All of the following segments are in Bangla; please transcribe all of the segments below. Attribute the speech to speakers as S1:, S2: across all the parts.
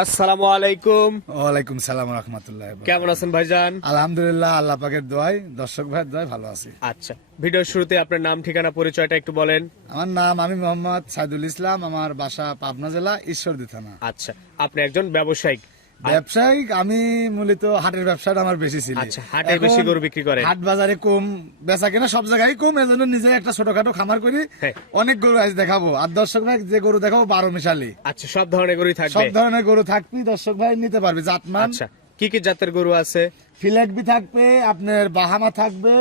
S1: আসসালামু আলাইকুম।
S2: ওয়ালাইকুম সালাম রহমতুল্লাহ
S1: কেমন আছেন ভাইজান?
S2: আলহামদুলিল্লাহ আল্লাহ পাকের দোয়াই দর্শক ভাইয়ের দোয়াই ভালো আছি।
S1: আচ্ছা ভিডিওর শুরুতে আপনার নাম ঠিকানা পরিচয়টা একটু বলেন।
S2: আমার নাম আমি মোহাম্মদ সাইদুল ইসলাম আমার বাসা পাবনা জেলা ঈশ্বরদী থানা।
S1: আচ্ছা আপনি একজন ব্যবসায়িক।
S2: ব্যবসায়িক আমি মূলত হাটের ব্যবসাটা আমার বেশি ছিল
S1: আচ্ছা, হাটে বেশি গরু বিক্রি করেন।
S2: হাট বাজারে কম বেচা কেনা সব জায়গায় কম এজন্য নিজে একটা ছোটখাটো খামার করি।
S1: হ্যাঁ।
S2: অনেক গরু আজ দেখাবো। আর দর্শক ভাই যে গরু দেখাবো বারো মিশালি।
S1: আচ্ছা সব ধরনের গরুই
S2: সব ধরনের গরু থাকবি দর্শক ভাই নিতে পারবে। জাতমান।
S1: আচ্ছা কি কি জাতের গরু আছে?
S2: ফিলেকবি থাকবে আপনার বাহামা থাকবে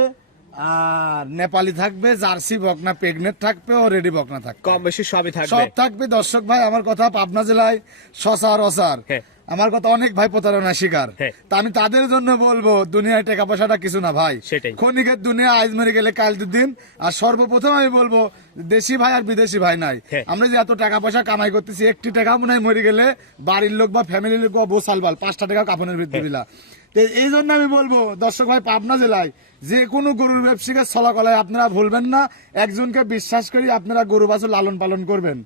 S2: আর নেপালি থাকবে জার্সি বকনা প্রেগনেন্ট থাকবে ও রেডি বকনা থাকবে।
S1: কম বেশি সবই থাকবে?
S2: সব থাকবে দর্শক ভাই আমার কথা পাবনা জেলায় শশার অসার
S1: হ্যাঁ।
S2: আমার কথা অনেক ভাই প্রতারণা শিকার
S1: হ্যাঁ।
S2: তা আমি তাদের জন্য বলব দুনিয়ায় টাকা পয়সাটা কিছু না ভাই। ক্ষণিকের দুনিয়া আজ মরে গেলে কাল দুদিন আর সর্বপ্রথম আমি বলব দেশি ভাই আর বিদেশি ভাই নাই
S1: হ্যাঁ।
S2: আমরা যে এত টাকা পয়সা কামাই করতেছি একটি টাকা মনে হয় মরে গেলে বাড়ির লোক বা ফ্যামিলির লোক বা বোসাল বাল পাঁচটা টাকা কাপনের বৃদ্ধি
S1: হ্যাঁ।
S2: বিলা এই জন্য আমি বলব দর্শক ভাই পাবনা জেলায় যে কোনো গরুর ব্যবসায়ীকে চলাকলায় আপনারা ভুলবেন না একজনকে বিশ্বাস করি আপনারা গরু বাছুর লালন পালন করবেন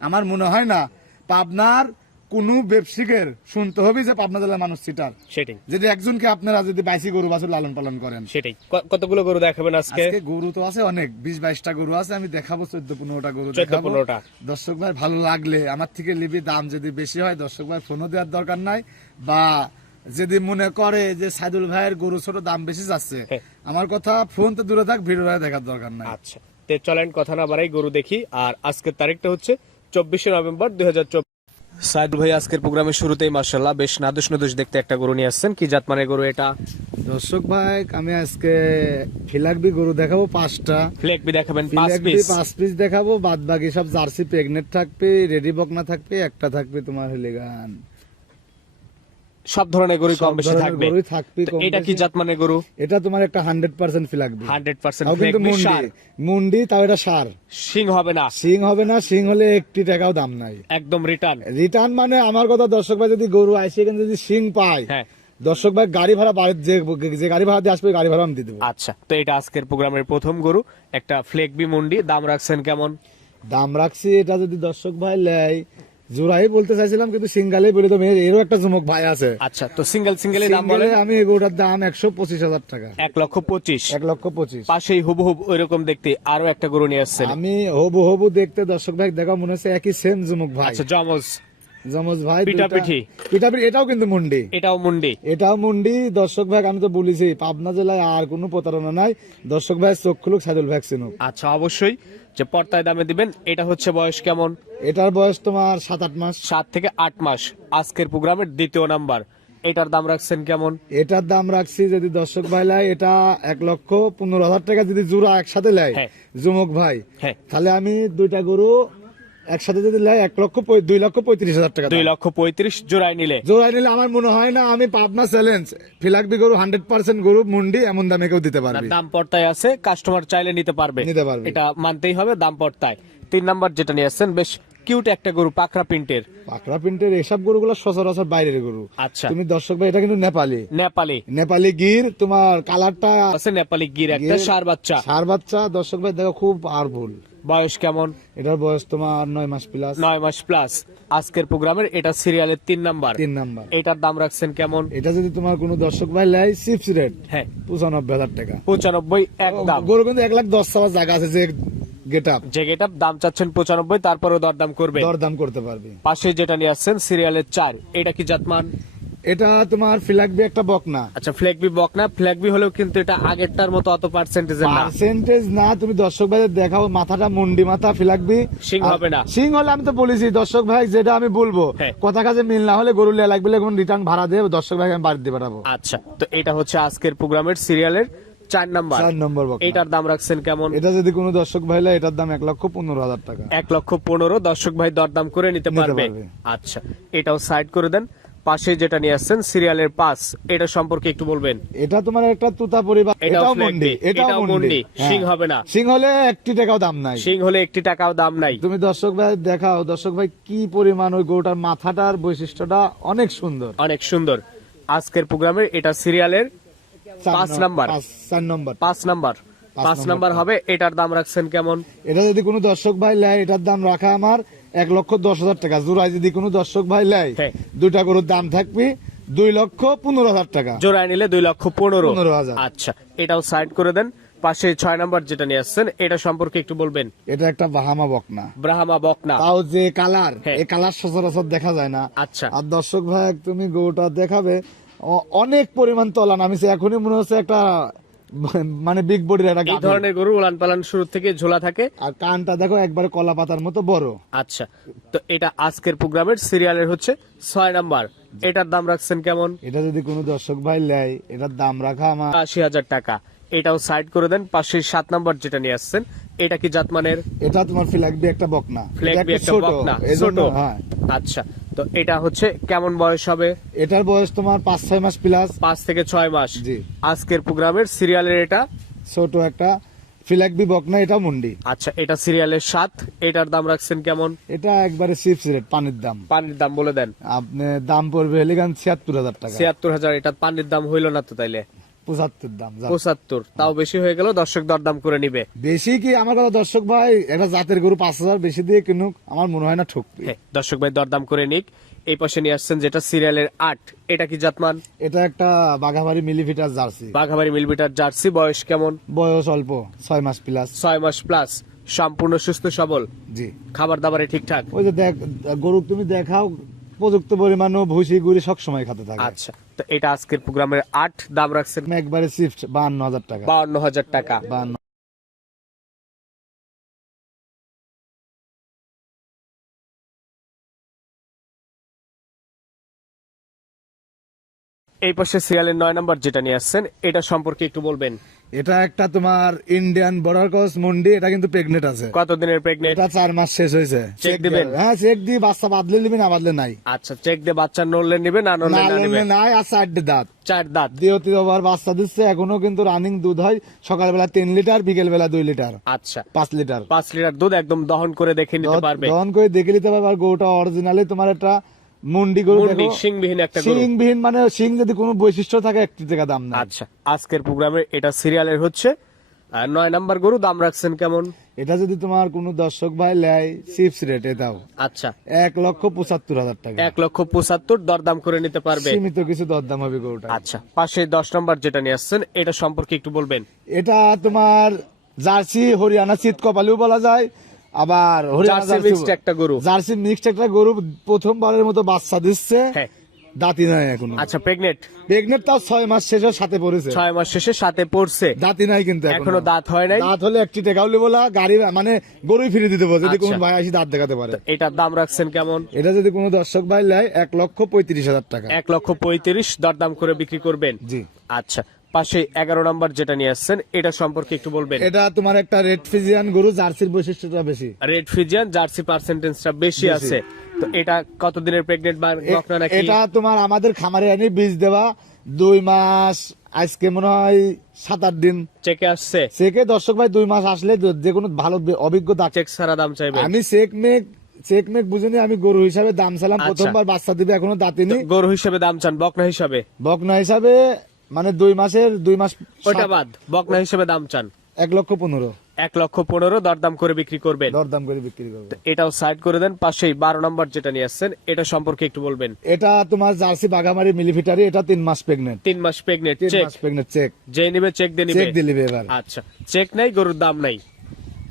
S2: আমার মনে হয় না পাবনার কোনো ব্যবসায়ীকের শুনতে হবে যে পাবনা জেলার মানুষ সিটার
S1: সেটাই।
S2: যদি একজনকে আপনারা যদি বাইশি গরু বাছুর লালন পালন করেন।
S1: সেটাই। ক- কতগুলো গরু দেখাবেন আজকে?
S2: আজকে গরু তো আছে অনেক। বিশ বাইশটা গরু আছে আমি দেখাবো চোদ্দ পনেরোটা গরু
S1: 14
S2: দেখাবো।
S1: 15টা।
S2: দর্শক ভাই ভালো লাগলে আমার থেকে লিবি দাম যদি বেশি হয় দর্শক ভাই ফোনও দেওয়ার দরকার নাই। বা যদি মনে করে যে সাইদুল ভাইয়ের গরু ছোট দাম বেশি যাচ্ছে
S1: হ্যাঁ।
S2: আমার কথা ফোন তো দূরে থাক ভিডিও দেখার দরকার নাই।
S1: আচ্ছা। তে চলেন কথা না বাড়াই গরু দেখি। আর আজকের তারিখটা হচ্ছে চব্বিশে নভেম্বর দুই সাইদুল ভাই আজকের প্রোগ্রামের শুরুতেই মার্শাল্লাহ বেশ নাদুস নাদুস দেখতে একটা গরু নিয়ে আসছেন। কি জাত মানে গরু এটা?
S2: দর্শক ভাই আমি আজকে ফিলাকবি গরু দেখাবো পাঁচটা।
S1: ফ্লেকবি দেখাবেন পাঁচ পিস
S2: পাঁচ পিস দেখাবো বাদ বাকি সব জার্সি প্রেগনেন্ট থাকবে রেডি বকনা থাকবে একটা থাকবে তোমার হলে গান।
S1: সব ধরনের গরু কম বেশি থাকবে। এটা কি
S2: বেশি।
S1: জাত মানে গরু?
S2: এটা তোমার একটা হান্ড্রেড পার্সেন্ট ফিলাকবি
S1: হান্ড্রেড পার্সেন্ট
S2: কিন্তু মুন্ডি। মুন্ডি তাও এটা সার।
S1: সিং হবে না।
S2: সিং হবে না সিং হলে একটি টাকাও দাম নাই।
S1: একদম রিটার্ন
S2: রিটার্ন মানে আমার কথা দর্শক ভাই যদি গরু আইসে এখানে যদি সিং পায়
S1: হ্যাঁ।
S2: দর্শক ভাই গাড়ি ভাড়া যে যে গাড়ি ভাড়া দিয়ে আসবে গাড়ি ভাড়া আমি দিয়ে দেবো।
S1: আচ্ছা তো এটা আজকের প্রোগ্রামের প্রথম গরু। একটা ফ্লেকবি মুন্ডি দাম রাখছেন কেমন?
S2: দাম রাখছি এটা যদি দর্শক ভাই লেয় জোড়াই বলতে চাইছিলাম কিন্তু সিঙ্গালে বলে তো এর- এরও একটা যুবক ভাই আছে।
S1: আচ্ছা তো সিঙ্গেল সিঙ্গেল দাম বলে
S2: আমি এগুলোটার দাম একশো পঁচিশ হাজার টাকা।
S1: এক লক্ষ পঁচিশ।
S2: এক লক্ষ পঁচিশ।
S1: পাশেই হুবহুব ওইরকম দেখতে আরও একটা গরু নিয়ে আসছে
S2: আমি হবু হবু দেখতে দর্শক ভাই দেখা মনে হচ্ছে একই সেম জুমুক ভাই।
S1: আচ্ছা জমজ।
S2: জমজ ভাই
S1: পিঠাপিঠি।
S2: পিঠাপিঠি এটাও কিন্তু মুন্ডি।
S1: এটাও মুন্ডি।
S2: এটাও মুন্ডি। দর্শক ভাই আমি তো বলেছি পাবনা জেলায় আর কোনো প্রতারণা নাই। দর্শক ভাই চোখ খুলুক সাইদুল ভ্যাকসিন
S1: আচ্ছা অবশ্যই যে পর্তায় দামে দিবেন এটা হচ্ছে বয়স কেমন?
S2: এটার বয়স তোমার সাত আট মাস।
S1: সাত থেকে আট মাস। আজকের প্রোগ্রামের দ্বিতীয় নাম্বার। এটার দাম রাখছেন কেমন?
S2: এটার দাম রাখছি যদি দর্শক ভাই লাই এটা এক লক্ষ পনেরো হাজার টাকা যদি জোড়া একসাথে লাই।
S1: হ্যাঁ।
S2: যুমক ভাই
S1: হ্যাঁ।
S2: তাহলে আমি দুইটা গরু একসাথে যদি নেয় এক লক্ষ দুই লক্ষ পঁয়ত্রিশ হাজার টাকা
S1: দুই লক্ষ পঁয়ত্রিশ জোড়ায় নিলে।
S2: জোড়াই নিলে আমার মনে হয় না আমি পাবনা চ্যালেঞ্জ। ফিলাকবি গরু হান্ড্রেড পার্সেন্ট গরু মুন্ডি এমন দামে কেউ দিতে পারবে।
S1: দাম পর্তায় আছে কাস্টমার চাইলে নিতে পারবে।
S2: নিতে পারবে।
S1: এটা মানতেই হবে দাম পর্তায় তিন নাম্বার যেটা নিয়ে আসছেন বেশ কিউট একটা গরু পাকড়া প্রিন্টের।
S2: পাকড়া প্রিন্টের এসব গরুগুলো সচরাচর বাইরের গরু।
S1: আচ্ছা।
S2: তুমি দর্শক ভাই এটা কিন্তু নেপালি।
S1: নেপালি।
S2: নেপালি গির তোমার কালারটা
S1: আছে নেপালি গির একটা সার বাচ্চা।
S2: সার বাচ্চা দর্শক ভাই দেখো খুব পাওয়ারফুল
S1: বয়স কেমন?
S2: এটার বয়স তোমার নয় মাস প্লাস
S1: নয় মাস প্লাস আজকের প্রোগ্রামের এটা সিরিয়ালের তিন নাম্বার।
S2: তিন নাম্বার।
S1: এটার দাম রাখছেন কেমন?
S2: এটা যদি তোমার কোনো দর্শক ভাই লাই চিপস রেট
S1: হ্যাঁ।
S2: পঁচানব্বই হাজার টাকা।
S1: পঁচানব্বই এক দাম।
S2: গরু কিন্তু এক লাখ দশ সাবার জায়গা আছে যে গেট আপ
S1: যে গেট দাম চাচ্ছেন পঁচানব্বই তারপরেও দরদাম করবে।
S2: দরদাম করতে পারবে।
S1: পাশে যেটা নিয়ে আসছেন সিরিয়ালের চার। এটা কি জাতমান?
S2: এটা তোমার ফিলাকবি একটা বকনা।
S1: আচ্ছা ফ্ল্যাগবি বক না ফ্ল্যাগবি হলেও কিন্তু এটা আগেরটার মতো অত পার্সেন্টেজ না।
S2: পার্সেন্টেজ না তুমি দর্শক ভাই দেখাও মাথাটা মুন্ডি মাথা
S1: শিং
S2: আর
S1: হবে না।
S2: শিং হলে আমি তো বলেছি দর্শক ভাই যেটা আমি বলব
S1: হ্যাঁ।
S2: কথা কাজে মিল না হলে গরু লাগবে এখন রিটার্ন ভাড়া দিয়ে দর্শক ভাই আমি বাড়ি দিয়ে পাঠাবো।
S1: আচ্ছা তো এটা হচ্ছে আজকের প্রোগ্রামের সিরিয়ালের চার নাম্বার।
S2: চার নম্বর বকনা
S1: এটার দাম রাখছেন কেমন?
S2: এটা যদি কোনো দর্শক ভাই লাই এটার দাম এক লক্ষ পনেরো হাজার টাকা।
S1: এক লক্ষ পনেরো দর্শক ভাই দরদাম করে নিতে পারবে।
S2: পারবে।
S1: আচ্ছা এটাও সাইড করে দেন। পাশে যেটা নিয়ে আসছেন সিরিয়ালের পাস এটা সম্পর্কে একটু বলবেন।
S2: এটা তোমার একটা তুতা পরিবার
S1: এটাও
S2: মুন্ডি এটাও
S1: এটাও
S2: মুন্ডি।
S1: মুন্ডি,
S2: হ্যাঁ।
S1: হবে না।
S2: শিং হলে একটি টাকাও দাম নাই।
S1: সিং হলে একটি টাকাও দাম নাই।
S2: তুমি দর্শক ভাই দেখাও দর্শক ভাই কি পরিমাণ ওই গরুটার মাথাটার বৈশিষ্ট্যটা অনেক সুন্দর।
S1: অনেক সুন্দর। আজকের প্রোগ্রামের এটা সিরিয়ালের পাঁচ নাম্বার।
S2: চার নম্বর।
S1: পাঁচ নাম্বার। পাঁচ
S2: নাম্বার
S1: নাম্বার হবে এটার দাম রাখছেন কেমন?
S2: এটা যদি কোনো দর্শক ভাই লেয় এটার দাম রাখা আমার এক লক্ষ দশ হাজার টাকা। জোড়ায় যদি কোনো দর্শক ভাই লাই
S1: হ্যাঁ।
S2: গরুর দাম থাকবে দুই লক্ষ পনেরো হাজার টাকা।
S1: জোড়ায় নিলে দুই লক্ষ পনেরো।
S2: 15,000
S1: আচ্ছা এটাও সাইড করে দেন। পাশে ছয় নাম্বার যেটা নিয়ে আসছেন এটা সম্পর্কে একটু বলবেন।
S2: এটা একটা বাহামা বকনা।
S1: ব্রাহ্মা বকনা।
S2: তাও যে কালার
S1: হ্যাঁ।
S2: এই কালার সচরাচর দেখা যায় না।
S1: আচ্ছা।
S2: আর দর্শক ভাই তুমি গরুটা দেখাবে অনেক পরিমাণ তলান আমি এখনই মনে হচ্ছে একটা মানে বিগ বডির একটা
S1: এই ধরনের গরু উলান পালান শুরু থেকে ঝোলা থাকে।
S2: আর কানটা দেখো একবারে কলা পাতার মতো বড়।
S1: আচ্ছা তো এটা আজকের প্রোগ্রামের সিরিয়ালের হচ্ছে ছয় নাম্বার। এটার দাম রাখছেন কেমন?
S2: এটা যদি কোনো দর্শক ভাই লেয় এটার দাম রাখা আমার
S1: আশি হাজার টাকা। এটাও সাইড করে দেন পাশে সাত নাম্বার যেটা নিয়ে আসছেন এটা কি জাতমানের?
S2: এটা তোমার ফিলাকবি একটা বকনা।
S1: ফ্ল্যাগবি
S2: একটা
S1: বকনা ছোট।
S2: হ্যাঁ।
S1: আচ্ছা তো এটা হচ্ছে কেমন বয়স হবে?
S2: এটার বয়স তোমার পাঁচ ছয় মাস প্লাস
S1: পাঁচ থেকে ছয় মাস।
S2: জি।
S1: আজকের প্রোগ্রামের সিরিয়ালের এটা?
S2: ছোট একটা ফিলাকবি বকনা এটা মুন্ডি।
S1: আচ্ছা এটা সিরিয়ালের সাত এটার দাম রাখছেন কেমন?
S2: এটা একবারে চিপস রেট পানির দাম।
S1: পানির দাম বলে দেন।
S2: আপনি দাম পড়বে হেলিগান ছিয়াত্তর হাজার টাকা।
S1: ছিয়াত্তর হাজার এটা পানির দাম হইল না তো তাইলে?
S2: পঁচাত্তর দাম।
S1: পঁচাত্তর তাও বেশি হয়ে গেল দর্শক দরদাম করে নিবে।
S2: বেশি কি? আমার কথা দর্শক ভাই একটা জাতের গরু পাঁচ হাজার বেশি দিয়ে কিনুক আমার মনে হয় না ঠকবে।
S1: হ্যাঁ, দর্শক ভাই দরদাম করে নিক। এই পাশে নিয়ে আসছেন যেটা সিরিয়ালের আট এটা কি জাতমান?
S2: এটা একটা বাঘাবাড়ি মিলিমিটার জার্সি।
S1: বাঘাবাড়ি মিলবিটার জার্সি বয়স কেমন?
S2: বয়স অল্প ছয় মাস প্লাস
S1: ছয় মাস প্লাস সম্পূর্ণ সুস্থ সবল।
S2: জি।
S1: খাবার দাবারে ঠিকঠাক?
S2: ওই যে দেখ গরু তুমি দেখাও উপযুক্ত পরিমাণ ও ভুসি গুড়ি সব সময় খাতে থাকে।
S1: আচ্ছা তো এটা আজকের প্রোগ্রামের আট দাম রাখছেন।
S2: একবারে শিফট বাহান্ন হাজার টাকা।
S1: বাউন্ন হাজার টাকা।
S2: বাহান্ন
S1: এই পাশে সিরিয়ালের নয় নম্বর যেটা নিয়ে আসছেন এটা সম্পর্কে একটু বলবেন।
S2: এটা একটা তোমার ইন্ডিয়ান বর্ডার ক্রস মন্ডি এটা কিন্তু প্রেগনেন্ট আছে।
S1: কতদিনের প্রেগনেন্ট
S2: এটা চার মাস শেষ হয়েছে।
S1: Check দিবেন?
S2: হ্যাঁ চেক দিয়ে বাচ্চা বাদলে নিবি না বাদলে নাই।
S1: আচ্ছা চেক দিয়ে বাচ্চা নড়লে নিবে না নড়লে
S2: না
S1: না নিবে
S2: নাই আর চারটে দাঁত।
S1: চার দাঁত।
S2: দ্বিতীয় ওভার বাচ্চা দিচ্ছে এখনও কিন্তু রানিং দুধ হয় সকালবেলা তিন লিটার বিকেল বেলা দুই লিটার।
S1: আচ্ছা।
S2: পাঁচ লিটার।
S1: পাঁচ লিটার দুধ একদম দহন করে দেখে নিতে পারবে।
S2: দহন করে দেখে নিতে পারবে আর গরুটা অরিজিনালি তোমার একটা মুন্ডি গরু
S1: মুন্ডি সিংবিহীন একটা গরু।
S2: সিং মানে সিং যদি কোনো বৈশিষ্ট্য থাকে একটি টাকা দাম না
S1: আচ্ছা আজকের প্রোগ্রামে এটা সিরিয়ালের হচ্ছে। নয় নাম্বার গরু দাম রাখছেন কেমন?
S2: এটা যদি তোমার কোনো দর্শক ভাই লেয় চিপস রেট এটাও
S1: আচ্ছা।
S2: এক লক্ষ পঁচাত্তর হাজার টাকা।
S1: এক লক্ষ পঁচাত্তর দরদাম করে নিতে পারবে।
S2: সীমিত কিছু দরদাম হবে গরুটা।
S1: আচ্ছা পাশে দশ নম্বর যেটা নিয়ে আসছেন এটা সম্পর্কে একটু বলবেন।
S2: এটা তোমার জার্সি হরিয়ানা চিত কপালিও বলা যায়। আবার
S1: জার্সি মিক্সড একটা গরু।
S2: জার্সি মিক্সড একটা গরু প্রথমবারের মতো বাচ্চা দিচ্ছে।
S1: হ্যাঁ।
S2: দাঁতি নাই এখন।
S1: আচ্ছা প্রেগনেন্ট
S2: প্রেগনেন্ট তাও ছয় মাস শেষের সাথে পড়েছে।
S1: ছয় মাস শেষে সাথে পড়ছে।
S2: দাঁতি নাই কিন্তু
S1: এখনও। দাঁত হয় নাই?
S2: দাঁত হলে একটি টেকাও লিবো না, গাড়ি মানে গরুই ফিরে দিতে পারবে যদি
S1: আচ্ছা।
S2: কোন ভাই আসি দাঁত দেখাতে পারে।
S1: এটার দাম রাখছেন কেমন?
S2: এটা যদি কোনো দর্শক ভাই লেয় এক লক্ষ পঁয়ত্রিশ হাজার টাকা।
S1: এক লক্ষ পঁয়ত্রিশ দরদাম করে বিক্রি করবেন?
S2: জি।
S1: আচ্ছা। পাশে এগারো নম্বর যেটা নিয়ে আসছেন এটা সম্পর্কে একটু বলবেন।
S2: এটা তোমার একটা রেড ফিজিয়ান গরু জার্সির বৈশিষ্ট্যটা বেশি।
S1: রেড ফ্রিজিয়ান জার্সি পার্সেন্টেজটা বেশি আছে। তো এটা কতদিনের প্রেগনেন্ট বা নাকি?
S2: এটা তোমার আমাদের খামারে আনি বীজ দেওয়া দুই মাস আজকে মনে হয় সাত আট দিন।
S1: চেকে আসছে?
S2: চেকে দর্শক ভাই দুই মাস আসলে যে- কোনো ভালো অভিজ্ঞতা
S1: চেক সারা দাম চাইবে?
S2: আমি চেক মেক চেক মেক বুঝিনি আমি গরু হিসাবে দাম চালাম
S1: আচ্ছা।
S2: প্রথমবার বাচ্চা দিবে এখনও দাঁতিনি
S1: গরু হিসেবে দাম চান বকনা হিসাবে?
S2: বকনা হিসাবে মানে দুই মাসের দুই মাস
S1: ওটা বাদ বকনা হিসেবে দাম চান।
S2: এক লক্ষ পনেরো।
S1: এক লক্ষ পনেরো দরদাম করে বিক্রি করবেন।
S2: দরদাম করে বিক্রি করব।
S1: এটাও সাইড করে দেন পাশেই বারো নম্বর যেটা নিয়ে আসছেন এটা সম্পর্কে একটু বলবেন।
S2: এটা তোমার জার্সি বাগামারি মিলিফিটারি এটা তিন মাস প্রেগনেন্ট
S1: তিন মাস প্রেগনেন্ট
S2: তিন মাস প্রেগনেন্ট চেক
S1: যে নিবে চেক দিয়ে নিবে।
S2: চেক দিয়ে নিবে এবার।
S1: আচ্ছা চেক নাই গরুর দাম নাই।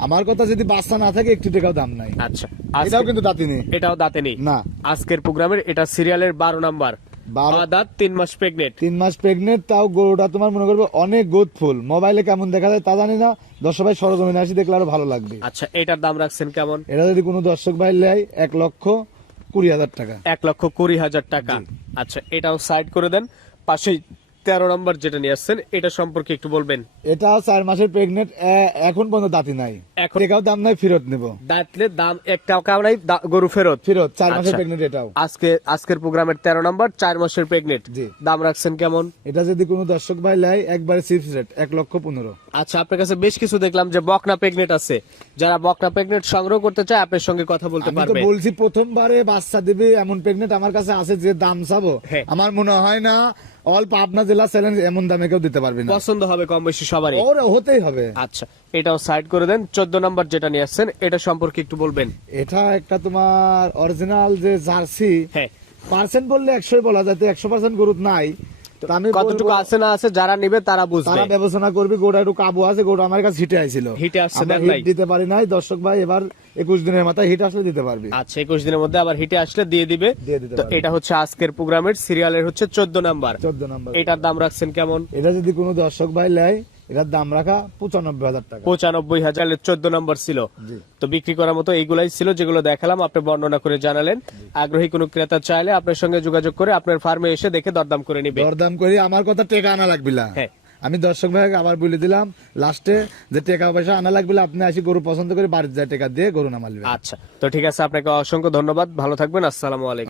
S2: আমার কথা যদি বাচ্চা না থাকে একটু টাকাও দাম নাই।
S1: আচ্ছা
S2: এটাও কিন্তু নেই।
S1: এটাও দাঁতে নেই।
S2: না।
S1: আজকের প্রোগ্রামের এটা সিরিয়ালের বারো নাম্বার।
S2: বারো
S1: দাঁত তিন মাস প্রেগনেন্ট
S2: তিন মাস প্রেগনেন্ট তাও গরুটা তোমার মনে করবে অনেক গোদ ফুল। মোবাইলে কেমন দেখা যায় তা জানি না। দর্শক ভাই সরজমিনে আসি দেখলে আরও ভালো লাগবে।
S1: আচ্ছা এটার দাম রাখছেন কেমন?
S2: এটা যদি কোনো দর্শক ভাই নেয় এক লক্ষ কুড়ি হাজার টাকা।
S1: এক লক্ষ কুড়ি হাজার টাকা। আচ্ছা এটাও সাইড করে দেন। পাশেই তেরো নম্বর যেটা নিয়ে আসছেন এটা সম্পর্কে একটু বলবেন।
S2: এটাও চার মাসের প্রেগনেন্ট এখন পর্যন্ত দাঁতি নাই।
S1: এখন-
S2: দাম নাই ফেরত নেব।
S1: দাঁতলে দাম এক টাকাও নাই গরু ফেরত।
S2: ফেরত চার মাসের
S1: আচ্ছা।
S2: প্রেগনেন্ট এটাও।
S1: আজকে আজকের প্রোগ্রামের তেরো নম্বর চার মাসের প্রেগনেন্ট। দাম রাখছেন কেমন?
S2: এটা যদি কোনো দর্শক ভাই নেয় একবারে চিপস রেট এক লক্ষ পনেরো।
S1: আচ্ছা আপনার কাছে বেশ কিছু দেখলাম যে বকনা প্রেগনেন্ট আছে। যারা বকনা প্রেগনেন্ট সংগ্রহ করতে চায় আপনার সঙ্গে কথা বলতে
S2: আমি তো
S1: পারবে।
S2: বলছি প্রথমবারে বাচ্চা দেবে এমন প্রেগনেন্ট আমার কাছে আছে যে দাম চাবো।
S1: হ্যাঁ।
S2: আমার মনে হয় না অল আপনার জেলা চ্যালেঞ্জ এমন দামে কেউ দিতে পারবে না।
S1: পছন্দ হবে কম বেশি সব সবারই।
S2: ওর হতেই হবে।
S1: আচ্ছা এটাও সাইড করে দেন। চোদ্দ নম্বর যেটা নিয়ে আসছেন এটা সম্পর্কে একটু বলবেন।
S2: এটা একটা তোমার অরিজিনাল যে জার্সি
S1: হ্যাঁ।
S2: পার্সেন্ট বললে একশোই বলা যায় একশো পার্সেন্ট গরু নাই। আমি
S1: কতটুকু আছে না আছে যারা নিবে তারা বুঝবে।
S2: তারা বিবেচনা করবে গোটা একটু কাবু আছে গোটা আমার কাছে হিটে আইছিল।
S1: হিটে আসছে, দেখ
S2: দিতে পারি নাই দর্শক ভাই এবার একুশ দিনের মাথায় হিট আসলে দিতে পারবি।
S1: আচ্ছা একুশ দিনের মধ্যে আবার হিটে আসলে দিয়ে দিবে। তো এটা হচ্ছে আজকের প্রোগ্রামের সিরিয়ালের হচ্ছে চোদ্দ নাম্বার।
S2: চোদ্দ নাম্বার।
S1: এটার দাম রাখছেন কেমন?
S2: এটা যদি কোনো দর্শক ভাই নেয় এটার দাম রাখা পঁচানব্বই হাজার টাকা।
S1: পঁচানব্বই হাজার চোদ্দ নম্বর ছিল। তো বিক্রি করার মতো এইগুলাই ছিল যেগুলো দেখালাম আপনি বর্ণনা করে জানালেন। আগ্রহী কোনো ক্রেতা চাইলে আপনার সঙ্গে যোগাযোগ করে আপনার ফার্মে এসে দেখে দরদাম করে নিবে।
S2: দরদাম করে আমার কথা টেকা আনা লাগবে না।
S1: হ্যাঁ।
S2: আমি দর্শক ভাই আবার বলে দিলাম লাস্টে যে টাকা পয়সা আনা লাগবে আপনি আসি গরু পছন্দ করে বাড়িতে যায় টাকা দিয়ে গরু নামালবে
S1: আচ্ছা তো ঠিক আছে আপনাকে অসংখ্য ধন্যবাদ ভালো থাকবেন আসসালামু আলাইকুম।